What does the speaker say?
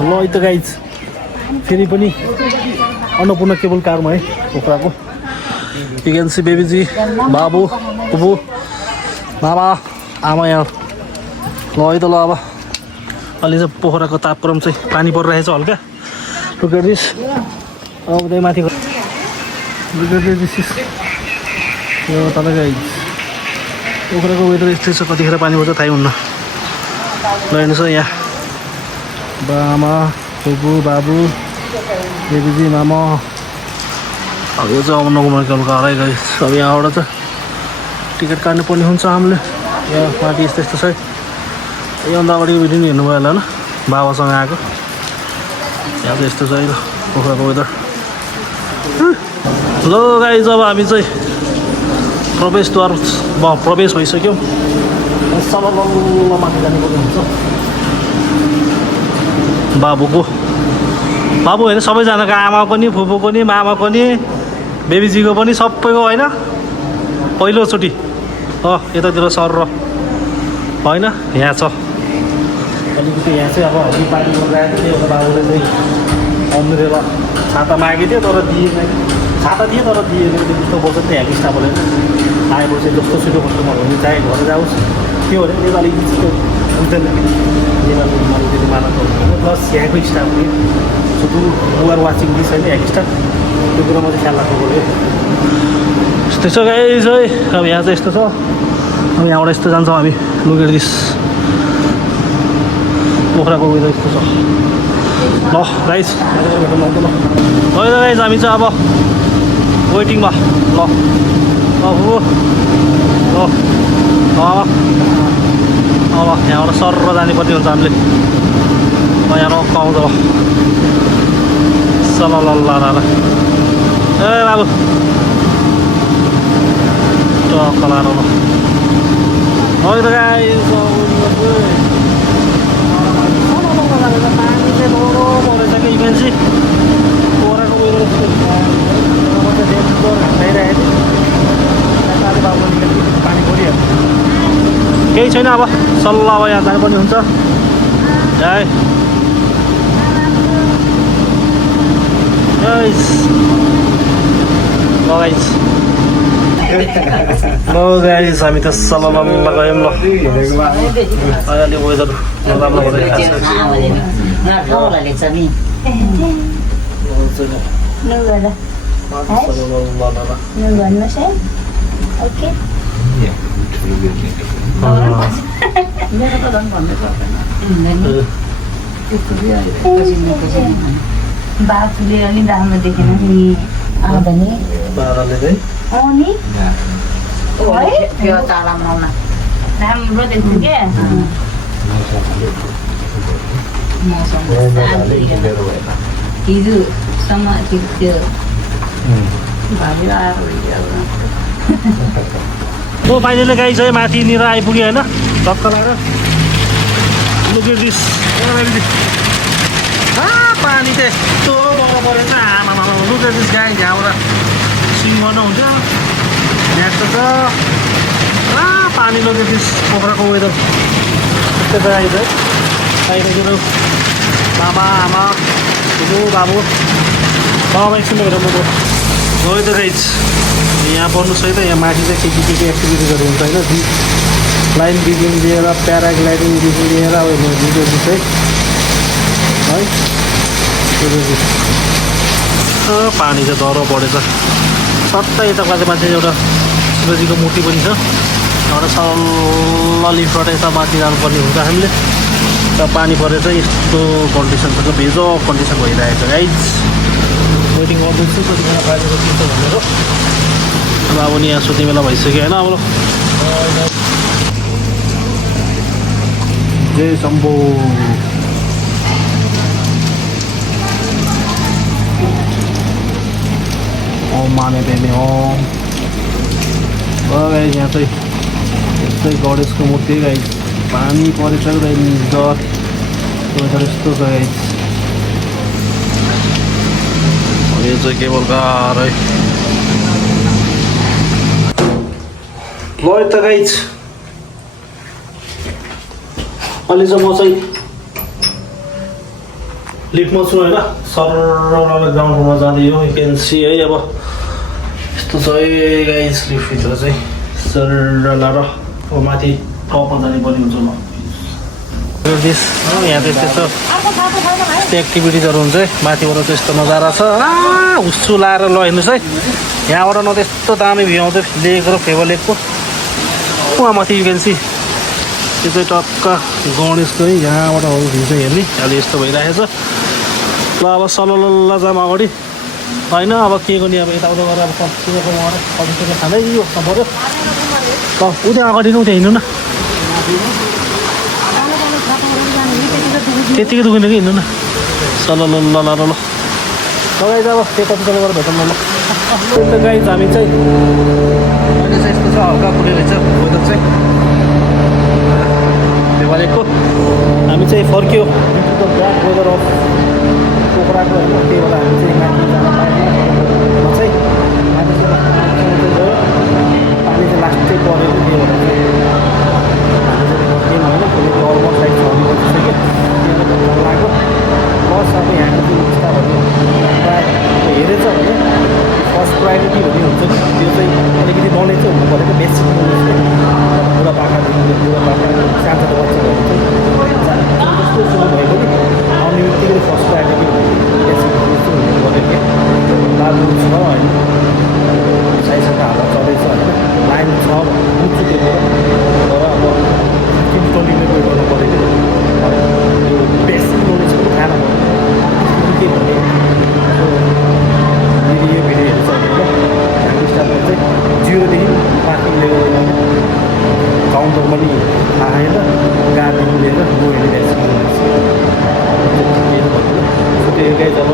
ल है त गाइज फेरि पनि अन्नपूर्ण केबल कारमा है पोखराको यु क्यान सी बेबीजी बाबु बुबु बाबा आमा यहाँ ल है त ल अब अलि चाहिँ पोखराको तापक्रम चाहिँ पानी परिरहेछ हल्का लुकेटिस अब त्यही माथिको लुकेटिस यो तल गाइज पोखराको वेदर यस्तै छ कतिखेर पानी पर्छ थाहै हुन्न ल हेर्नुहोस् यहाँ बामा बुबु बाबु बेबीजी मामा अब यो चाहिँ अब नगुमाको घर है गाइस अब यहाँबाट चाहिँ टिकट काट्नु पर्ने हुन्छ हामीले यहाँ माथि यस्तो यस्तो छ योभन्दा अगाडिको भिडियो नि हेर्नुभयो होला होइन बाबासँग आएको यहाँ चाहिँ यस्तो छ है पोखराको वेदर ल गाइस अब हामी चाहिँ प्रवेशद्वार प्रवेश भइसक्यौँ सब माथि जानुपर्ने हुन्छ बाबुको बाबु होइन सबैजनाको आमाको नि फुपूको नि मामाको नि बेबीजीको पनि सबैको होइन पहिलोचोटि यतातिर सर र होइन यहाँ छ अलिकति यहाँ चाहिँ अब हल्की पानी गरिरहेको थियो एउटा बाबुले चाहिँ अम्रेला छाता मागेको थियो तर दिएन छाता दिए तर दिएन त्यस्तो बोल्छ नि यहाँ स्टाफले आएपछि जस्तो सुटो कस्तो भने चाहे घर जाओस् त्यो भने त्यो अलिकति छिटो बुझ्दैन अलिकति मानव प्लस यहाँको स्टाफले सो युआर वाचिङ दिस होइन यहाँको स्टाफ त्यो कुरामा चाहिँ ख्याल राख्नु पऱ्यो यस्तै छ गाइस है अब यहाँ चाहिँ यस्तो छ अब यहाँबाट यस्तो जान्छौँ हामी लुकेर दिस पोखराको वेदर यस्तो छ ल गाइस ल गाइस हामी चाहिँ अब वेटिङमा ल अब यहाँबाट सर जानु पर्ने हुन्छ हामीले यहाँ रक्क आउँछ सल्लाह ए बाबु टक्क लाएर ल है त गाइस पानी चाहिँ डोरो परेछ कि इमेन्सी पोखराको वेदर खाइरहेको थियो बाबु पानी परिहाल्छ केही छैन अब सल्लाह अब यहाँ जानुपर्ने हुन्छ है ल गाइस हामी त सल्लाह गयौँ ल अहिले वेदर नराम्रो बाबुले अलि राम्रो देखेन नि आउँदा नि त्यो तालामा राम्रो देख्छु क्या हिजोसम्म त्यो फाइनली गाई चाहिँ माथिनिर आइपुग्यो होइन धक्का लगाएर लुकेटिस पानी त यस्तो बढो परेछ आमा लुकेटिस गाई यहाँबाट स्विम गर्नुहुन्छ यस्तो छ पानी लुकेटिस पोखराको वेदर त्यस्तै छ गाई चाहिँ आइपुग्यो बाबा आमा बुबु बाबु बाबा एकछिन हेर म गयो त गाइज यहाँ पर्नुहोस् है त यहाँ माथि चाहिँ के एक्टिभिटीहरू हुन्छ होइन लाइन बिल्डिङ लिएर प्याराग्लाइडिङदेखि लिएर अब लुकेटिस है पानी चाहिँ डह्रो बढेछ सट्टै यताको चाहिँ मान्छे एउटा शिवजीको मूर्ति पनि छ एउटा सल्ल लिफ्टबाट यता माथि जानुपर्ने हुन्छ हामीले र पानी परेर चाहिँ यस्तो कन्डिसन छ भेजो कन्डिसन भइरहेको छ गाइज वेटिङ गर्दैछु कति बेला बाहिर के छ भनेर अब नि यहाँ सुत्ने बेला भइसक्यो होइन अब जय शम्भो ओम माने देने ओम गाइस यहाँ चाहिँ यस्तै गणेशको मूर्ति गाइस पानी परेछ वेदर यस्तो छ गाइस यो चाहिँ केबल कार है ल त गाइस अहिले चाहिँ म चाहिँ लिफ्टमा छु होइन सर ग्राउन्ड फ्लोरमा जाँदै हो यु क्यान सी है अब यस्तो छ है गाइस लिफ्टभित्र चाहिँ सर र अब माथि टपमा जाने पनि हुन्छ म यहाँ चाहिँ त्यस्तो एक्टिभिटिजहरू हुन्छ है माथिबाट चाहिँ यस्तो नजारा छ हुस्सु लाएर ल हेर्नुहोस् है यहाँबाट न त्यस्तो दामी भ्यू आउँछ लेक र फेवा लेकको उहाँ माथि यु क्यान सी त्यो चाहिँ टक्क गणेशको है यहाँबाट अरू भ्यू चाहिँ हेर्ने अहिले यस्तो भइरहेको छ ल अब सलल्ल जाम अगाडि होइन अब के गर्ने अब यताउता गरेर अब कतिको कतिको खाँदै यो पऱ्यो ल उता अगाडि नै उता हिँड्नु न त्यतिकै दुख्दैन कि हिँड्नु न सलल्ल ल लगाइ अब त्यो कतिको गरेर भेटौँ न ल गाई हामी चाहिँ अहिले चाहिँ यस्तो छ हल्का फुले रहेछ वेदर चाहिँ भनेको हामी चाहिँ फर्क्यो ब्याक वेदर अफ पोखराको होइन त्यही भएर हामी चाहिँ माथि जान पाएन चाहिँ माथि गयो पानी चाहिँ लास्टै परेको त्यही भएर चाहिँ हामी चाहिँ फर्क्यौँ होइन भोलिको अलमोस्ट लाइक 6 बजिसक्यो त्यहाँबाट लाग्यो बस अब यहाँको जुन स्टाफहरू प्रायः हेरेछ भने फर्स्ट प्रायोरिटी भन्ने हुन्छ नि त्यो चाहिँ अलिकति नलेज चाहिँ हुनु परेको बेसिक नलेज चाहिँ बुढापाकादेखि बुढापाका सानो बच्चाहरू चाहिँ जस्तो सुरु भएको नि आउने बित्तिकै फर्स्ट प्रायोरिटी बेसिक नलेज चाहिँ हुनु पऱ्यो क्या बाबु छ होइन साइसँग हाल्दा चढेछ होइन लाइन छ बुझ्छु त्यो तर अब 15-20 मिनट गर्नु पऱ्यो कि त्यो बेसिक नलेज पनि थाहा नभयो के भने यो भिडियो हेर्छ भने हाम्रो स्टाफले चाहिँ 0देखि पार्किङ लिएर काउन्टर पनि थाहा छैन गाडीदेखि लिएर गएर बेसिक नलेज सो त्यो गाई जब